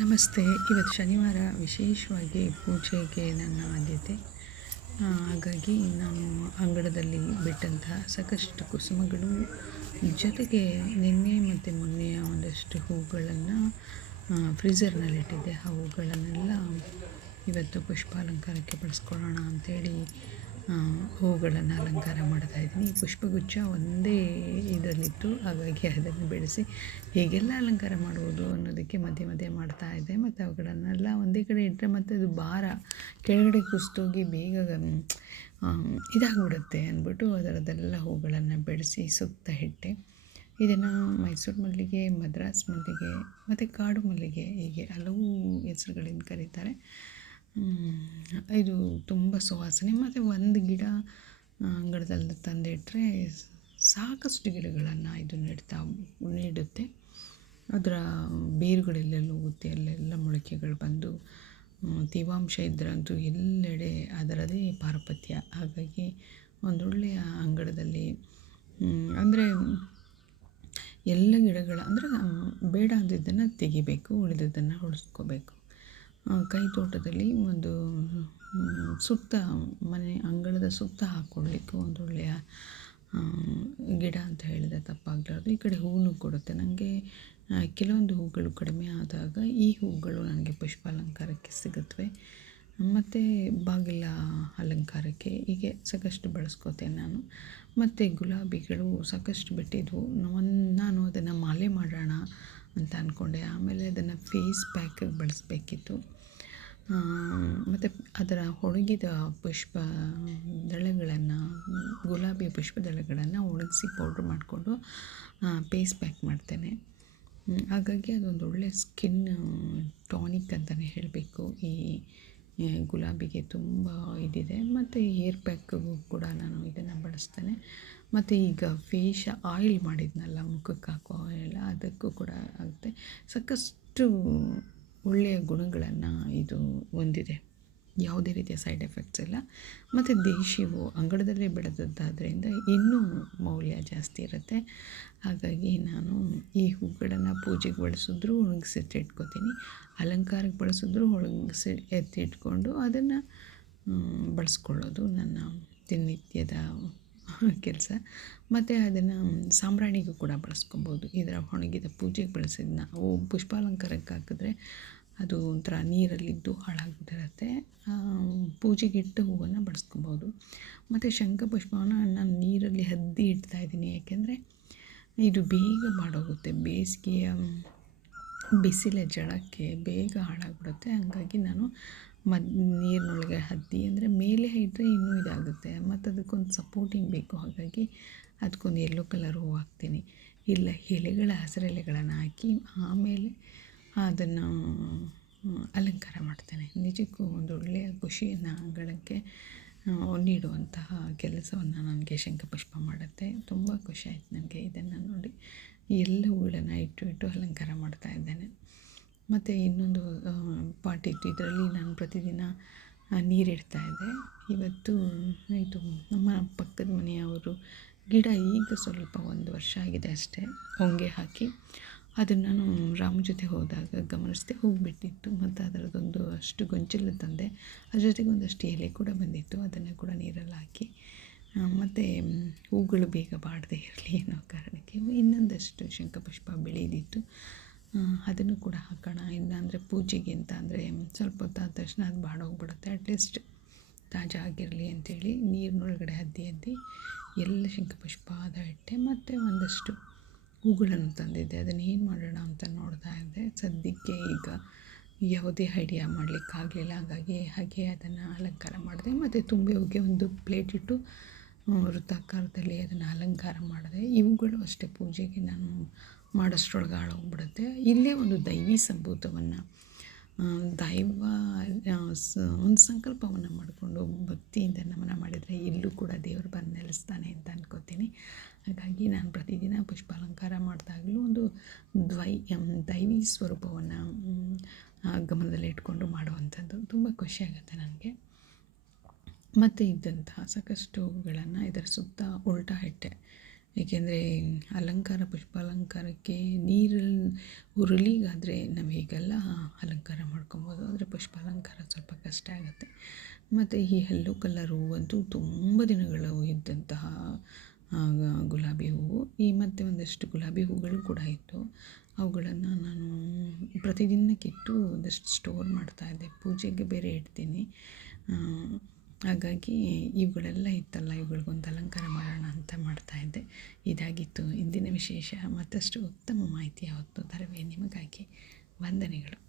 ನಮಸ್ತೆ. ಇವತ್ತು ಶನಿವಾರ ವಿಶೇಷವಾಗಿ ಪೂಜೆಗೆ ನನ್ನ ಆದ್ಯತೆ. ಹಾಗಾಗಿ ನಾನು ಅಂಗಳದಲ್ಲಿ ಬಿಟ್ಟಂತಹ ಸಾಕಷ್ಟು ಕುಸುಮಗಳು, ಜೊತೆಗೆ ನಿನ್ನೆ ಮತ್ತು ಮೊನ್ನೆಯ ಒಂದಷ್ಟು ಹೂಗಳನ್ನು ಫ್ರೀಝರ್ನಲ್ಲಿಟ್ಟಿದ್ದೆ ಆ ಹೂಗಳನ್ನೆಲ್ಲ ಇವತ್ತು ಪುಷ್ಪಾಲಂಕಾರಕ್ಕೆ ಬಳಸ್ಕೊಳ್ಳೋಣ ಅಂಥೇಳಿ ಹೂಗಳನ್ನು ಅಲಂಕಾರ ಮಾಡ್ತಾ ಇದ್ದೀನಿ. ಈ ಪುಷ್ಪಗುಚ್ಛ ಒಂದೇ ಇದರಲ್ಲಿತ್ತು. ಹಾಗಾಗಿ ಅದನ್ನು ಬೆಳೆಸಿ ಹೇಗೆಲ್ಲ ಅಲಂಕಾರ ಮಾಡುವುದು ಅನ್ನೋದಕ್ಕೆ ಮಧ್ಯೆ ಮಧ್ಯೆ ಮಾಡ್ತಾ ಇದ್ದೆ. ಮತ್ತು ಅವುಗಳನ್ನೆಲ್ಲ ಒಂದೇ ಕಡೆ ಇಟ್ಟರೆ ಮತ್ತು ಅದು ಭಾರ, ಕೆಳಗಡೆ ಕುಸಿದೋಗಿ ಬೇಗ ಇದಾಗ್ಬಿಡುತ್ತೆ ಅಂದ್ಬಿಟ್ಟು ಅದರದ್ದೆಲ್ಲ ಹೂಗಳನ್ನು ಬೆಳೆಸಿ ಸುತ್ತ ಇಟ್ಟೆ. ಇದನ್ನು ಮೈಸೂರು ಮಲ್ಲಿಗೆ, ಮದ್ರಾಸ್ ಮಲ್ಲಿಗೆ, ಮತ್ತು ಕಾಡು ಮಲ್ಲಿಗೆ ಹೀಗೆ ಹಲವು ಹೆಸರುಗಳಿಂದ ಕರೀತಾರೆ. ಇದು ತುಂಬ ಸುವಾಸನೆ. ಮತ್ತು ಒಂದು ಗಿಡ ಅಂಗಳದಲ್ಲಿ ತಂದಿಟ್ಟರೆ ಸಾಕಷ್ಟು ಗಿಡಗಳನ್ನು ಇದು ನೆಡ್ತಾ, ನೀಡುತ್ತೆ. ಅದರ ಬೇರುಗಳೆಲ್ಲೆಲ್ಲ ಹೋಗುತ್ತೆ ಅಲ್ಲೆಲ್ಲ ಮೊಳಕೆಗಳು ಬಂದು ತೇವಾಂಶ ಇದ್ದರಂತೂ ಎಲ್ಲೆಡೆ ಅದರದೇ ಪಾರಪತ್ಯ. ಹಾಗಾಗಿ ಒಂದೊಳ್ಳೆಯ ಅಂಗಳದಲ್ಲಿ ಅಂದರೆ ಎಲ್ಲ ಗಿಡಗಳ, ಅಂದರೆ, ಬೇಡ ಅಂದಿದ್ದನ್ನು ತೆಗಿಬೇಕು, ಉಳಿದದ್ದನ್ನು ಉಳಿಸ್ಕೋಬೇಕು. ಕೈ ತೋಟದಲ್ಲಿ ಒಂದು ಸುತ್ತ, ಮನೆ ಅಂಗಳದ ಸುತ್ತ ಹಾಕ್ಕೊಳ್ಳಿಕ್ಕೆ ಒಂದು ಒಳ್ಳೆಯ ಗಿಡ ಅಂತ ಹೇಳಿದ್ರೆ ತಪ್ಪಾಗಲಾರ್ದು ಈ ಕಡೆ ಹೂವು ಕೊಡುತ್ತೆ. ನನಗೆ ಕೆಲವೊಂದು ಹೂಗಳು ಕಡಿಮೆ ಆದಾಗ ಈ ಹೂಗಳು ನನಗೆ ಪುಷ್ಪಾಲಂಕಾರಕ್ಕೆ ಸಿಗುತ್ತವೆ. ಮತ್ತು ಬಾಗಿಲ ಅಲಂಕಾರಕ್ಕೆ ಹೀಗೆ ಸಾಕಷ್ಟು ಬಳಸ್ಕೋತೇನೆ ನಾನು. ಮತ್ತು ಗುಲಾಬಿಗಳು ಸಾಕಷ್ಟು ಬಿಟ್ಟಿದ್ವು. ನಾನು ಅದನ್ನು ಮಾಲೆ ಅಂತ ಅಂದ್ಕೊಂಡೆ ಆಮೇಲೆ ಅದನ್ನು ಫೇಸ್ ಪ್ಯಾಕಿಗೆ ಬಳಸಬೇಕಿತ್ತು. ಮತ್ತು ಅದರ ಒಣಗಿದ ಪುಷ್ಪ ದಳಗಳನ್ನು, ಗುಲಾಬಿ ಪುಷ್ಪ ದಳಗಳನ್ನು ಒಣಗಿಸಿ ಪೌಡ್ರ್ ಮಾಡಿಕೊಂಡು ಪೇಸ್ ಪ್ಯಾಕ್ ಮಾಡ್ತೇನೆ. ಹಾಗಾಗಿ ಅದೊಂದು ಒಳ್ಳೆಯ ಸ್ಕಿನ್ ಟಾನಿಕ್ ಅಂತಲೇ ಹೇಳಬೇಕು. ಈ ಗುಲಾಬಿಗೆ ತುಂಬ ಇದಿದೆ. ಮತ್ತು ಹೇರ್ ಪ್ಯಾಕ್ಗೂ ಕೂಡ ನಾನು ಇದನ್ನು ಬಳಸ್ತೇನೆ. ಮತ್ತು ಈಗ ಫೇಶ ಆಯಿಲ್ ಮಾಡಿದ್ನಲ್ಲ, ಮುಖಕ್ಕೆ ಹಾಕೋ ಆಯಿಲ್ ಅದಕ್ಕೂ ಕೂಡ ಆಗುತ್ತೆ. ಸಾಕಷ್ಟು ಒಳ್ಳೆಯ ಗುಣಗಳನ್ನು ಇದು ಹೊಂದಿದೆ. ಯಾವುದೇ ರೀತಿಯ ಸೈಡ್ ಎಫೆಕ್ಟ್ಸ್ ಇಲ್ಲ. ಮತ್ತು ದೇಶಿವು ಅಂಗಳದಲ್ಲೇ ಬೆಳೆದದ್ದಾದ್ರಿಂದ ಇನ್ನೂ ಮೌಲ್ಯ ಜಾಸ್ತಿ ಇರುತ್ತೆ. ಹಾಗಾಗಿ ನಾನು ಈ ಹೂಗಳನ್ನು ಪೂಜೆಗೆ ಬಳಸಿದ್ರು ಒಣಗಿಸಿಟ್ಟಿಟ್ಕೋತೀನಿ ಅಲಂಕಾರಕ್ಕೆ ಬಳಸಿದ್ರು ಒಣಗಿಸಿ ಎತ್ತಿಟ್ಕೊಂಡು ಅದನ್ನು ಬಳಸ್ಕೊಳ್ಳೋದು ನನ್ನ ದಿನನಿತ್ಯದ ಕೆಲಸ. ಮತ್ತು ಅದನ್ನು ಸಾಂಬ್ರಾಣಿಗೂ ಕೂಡ ಬಳಸ್ಕೊಬೋದು. ಇದರ ಒಣಗಿದ ಪೂಜೆಗೆ ಬಳಸಿದ್ನ, ಓ, ಪುಷ್ಪಾಲಂಕಾರಕ್ಕೆ ಹಾಕಿದ್ರೆ ಅದು ಒಂಥರ ನೀರಲ್ಲಿದ್ದು ಹಾಳಾಗ್ಬಿಟ್ಟಿರತ್ತೆ. ಪೂಜೆಗೆ ಇಟ್ಟ ಹೂವನ್ನು ಬಳಸ್ಕೊಬೋದು ಮತ್ತು ಶಂಖಪುಷ್ಪವನ್ನು ನಾನು ನೀರಲ್ಲಿ ಹದ್ದಿ ಇಡ್ತಾ ಇದ್ದೀನಿ. ಯಾಕೆಂದರೆ ಇದು ಬೇಗ ಮಾಡೋಗುತ್ತೆ ಬೇಸಿಗೆಯ ಬಿಸಿಲ ಜಳಕ್ಕೆ ಬೇಗ ಹಾಳಾಗ್ಬಿಡುತ್ತೆ. ಹಂಗಾಗಿ ನಾನು ಮದ್, ನೀರಿನೊಳಗೆ ಹದ್ದಿ ಅಂದರೆ ಮೇಲೆ ಇಟ್ಟರೆ ಇನ್ನೂ ಇದಾಗುತ್ತೆ. ಮತ್ತು ಅದಕ್ಕೊಂದು ಸಪೋರ್ಟಿಂಗ್ ಬೇಕು. ಹಾಗಾಗಿ ಅದಕ್ಕೊಂದು ಯೆಲ್ಲೋ ಕಲರ್ ಹೂವು ಹಾಕ್ತೀನಿ. ಇಲ್ಲ ಎಲೆಗಳ, ಹಸಿರೆಲೆಗಳನ್ನು ಹಾಕಿ ಆಮೇಲೆ ಅದನ್ನು ಅಲಂಕಾರ ಮಾಡ್ತೇನೆ. ನಿಜಕ್ಕೂ ಒಂದು ಒಳ್ಳೆಯ ಖುಷಿಯನ್ನು ಅಂಗಳಕ್ಕೆ ನೀಡುವಂತಹ ಕೆಲಸವನ್ನು ನನಗೆ ಶಂಖಪುಷ್ಪ ಮಾಡುತ್ತೆ. ತುಂಬ ಖುಷಿ ಆಯ್ತು ನನಗೆ ಇದನ್ನು ನೋಡಿ. ಎಲ್ಲ ಹೂಗಳನ್ನು ಇಟ್ಟು ಇಟ್ಟು ಅಲಂಕಾರ ಮಾಡ್ತಾ ಇದ್ದೇನೆ. ಮತ್ತು ಇನ್ನೊಂದು ಪಾಟ್ ಇತ್ತು. ಇದರಲ್ಲಿ ನಾನು ಪ್ರತಿದಿನ ನೀರಿಡ್ತಾ ಇದ್ದೆ. ಇವತ್ತು ಇದು ನಮ್ಮ ಪಕ್ಕದ ಮನೆಯವರು ಗಿಡ ಈಗ ಸ್ವಲ್ಪ ಒಂದು ವರ್ಷ ಆಗಿದೆ ಅಷ್ಟೇ. ಹೊಂಗೆ ಹಾಕಿ. ಅದನ್ನು ನಾನು ರಾಮ ಜೊತೆ ಹೋದಾಗ ಗಮನಿಸದೆ, ಹೋಗಿಬಿಟ್ಟಿತ್ತು. ಬಿಟ್ಟಿತ್ತು ಮತ್ತು ಅದರದ್ದೊಂದು ಅಷ್ಟು ಗೊಂಚಲು ತಂದೆ. ಅದ್ರ ಜೊತೆಗೆ ಒಂದಷ್ಟು ಎಲೆ ಕೂಡ ಬಂದಿತ್ತು. ಅದನ್ನು ಕೂಡ ನೀರಲ್ಲಿ ಹಾಕಿ ಮತ್ತು ಹೂಗಳು ಬೇಗ ಬಾಡದೆ ಇರಲಿ ಅನ್ನೋ ಕಾರಣಕ್ಕೆ ಇನ್ನೊಂದಷ್ಟು ಶಂಖಪುಷ್ಪ ಬೆಳೆದಿತ್ತು. ಅದನ್ನು ಕೂಡ ಹಾಕೋಣ, ಇಲ್ಲಾಂದರೆ ಪೂಜೆಗೆ ಅಂತ ಅಂದರೆ ಸ್ವಲ್ಪ ಹೊತ್ತಾದ ತಕ್ಷಣ ಅದು ಬಾಡೋಗ್ಬಿಡುತ್ತೆ. ಅಟ್ಲೀಸ್ಟ್ ತಾಜಾ ಆಗಿರಲಿ ಅಂಥೇಳಿ ನೀರಿನೊಳಗಡೆ ಹದ್ದಿ ಅದ್ದಿ ಎಲ್ಲ ಶಂಖಪುಷ್ಪ ಆದ ಇಟ್ಟೆ ಮತ್ತು ಒಂದಷ್ಟು ಹೂಗಳನ್ನು ತಂದಿದ್ದೆ. ಅದನ್ನು ಏನು ಮಾಡೋಣ ಅಂತ ನೋಡ್ತಾ ಇದ್ದೆ. ಸದ್ಯಕ್ಕೆ ಈಗ ಯಾವುದೇ ಐಡಿಯಾ ಮಾಡಲಿಕ್ಕಾಗಲಿಲ್ಲ ಹಾಗಾಗಿ ಹಾಗೆ ಅದನ್ನು ಅಲಂಕಾರ ಮಾಡಿದೆ. ಮತ್ತು ತುಂಬೆ ಹೋಗಿ ಒಂದು ಪ್ಲೇಟ್ ಇಟ್ಟು ವೃತ್ತಾಕಾರದಲ್ಲಿ ಅದನ್ನು ಅಲಂಕಾರ ಮಾಡಿದೆ. ಇವುಗಳು ಅಷ್ಟೇ ಪೂಜೆಗೆ ನಾನು ಮಾಡೋಷ್ಟ್ರೊಳಗೆ ಹಾಳೋಗ್ಬಿಡುತ್ತೆ. ಇಲ್ಲೇ ಒಂದು ದೈವಿ ಸಂಭೂತವನ್ನು ದೈವ ಒಂದು ಸಂಕಲ್ಪವನ್ನು ಮಾಡಿಕೊಂಡು ಭಕ್ತಿಯಿಂದ ನಮನ ಮಾಡಿದರೆ ಎಲ್ಲೂ ಕೂಡ ದೇವರು ಬಂದು ನೆಲೆಸ್ತಾನೆ ಅಂತ ಅನ್ಕೋತೀನಿ. ಹಾಗಾಗಿ ನಾನು ಪ್ರತಿದಿನ ಪುಷ್ಪಾಲಂಕಾರ ಮಾಡಿದಾಗಲೂ ಒಂದು ದ್ವೈ ದೈವಿ ಸ್ವರೂಪವನ್ನು ಗಮನದಲ್ಲಿ ಇಟ್ಕೊಂಡು ಮಾಡುವಂಥದ್ದು ತುಂಬ ಖುಷಿಯಾಗುತ್ತೆ ನನಗೆ. ಮತ್ತು ಇದ್ದಂತಹ ಸಾಕಷ್ಟುಗಳನ್ನು ಇದರ ಸುತ್ತ ಉಲ್ಟಾ ಇಟ್ಟೆ. ಏಕೆಂದರೆ ಅಲಂಕಾರ, ಪುಷ್ಪಾಲಂಕಾರಕ್ಕೆ ನೀರಲ್ಲಿ ಉರುಳಿಗಾದರೆ ನಾವು ಹೀಗೆಲ್ಲ ಅಲಂಕಾರ ಮಾಡ್ಕೊಬೋದು, ಆದರೆ ಪುಷ್ಪ ಅಲಂಕಾರ ಸ್ವಲ್ಪ ಕಷ್ಟ ಆಗುತ್ತೆ. ಮತ್ತು ಈ ಯೆಲ್ಲೋ ಕಲರ್ ಹೂವಂತೂ ತುಂಬ ದಿನಗಳು ಇದ್ದಂತಹ ಗುಲಾಬಿ ಹೂವು. ಈ ಮತ್ತೆ ಒಂದಷ್ಟು ಗುಲಾಬಿ ಹೂಗಳು ಕೂಡ ಇತ್ತು. ಅವುಗಳನ್ನು ನಾನು ಪ್ರತಿದಿನಕ್ಕಿಟ್ಟು ಒಂದಷ್ಟು ಸ್ಟೋರ್ ಮಾಡ್ತಾಯಿದ್ದೆ ಪೂಜೆಗೆ ಬೇರೆ ಇಡ್ತೀನಿ. ಹಾಗಾಗಿ ಇವುಗಳೆಲ್ಲ ಇತ್ತಲ್ಲ, ಇವುಗಳಿಗೊಂದು ಅಲಂಕಾರ ಮಾಡೋಣ ಅಂತ ಮಾಡ್ತಾಯಿದ್ದೆ ಇದಾಗಿತ್ತು ಇಂದಿನ ವಿಶೇಷ ಮತ್ತಷ್ಟು ಉತ್ತಮ ಮಾಹಿತಿ ಹೊತ್ತು ತರುವೆ ನಿಮಗಾಗಿ ವಂದನೆಗಳು.